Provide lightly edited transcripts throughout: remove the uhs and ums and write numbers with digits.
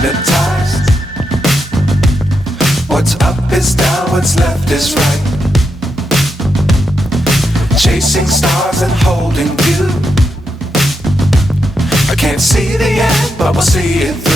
hypnotized. What's up is down, what's left is right. Chasing stars and holding you. I can't see the end, but we'll see it through.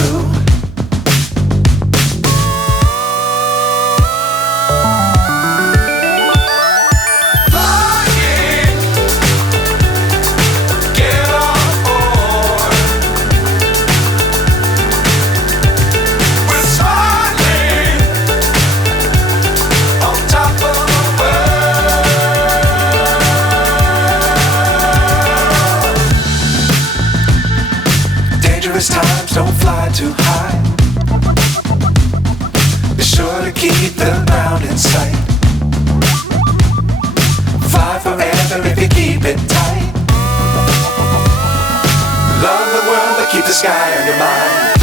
Times don't fly too high. Be sure to keep the ground in sight. Fly forever if you keep it tight. Love the world but keep the sky on your mind.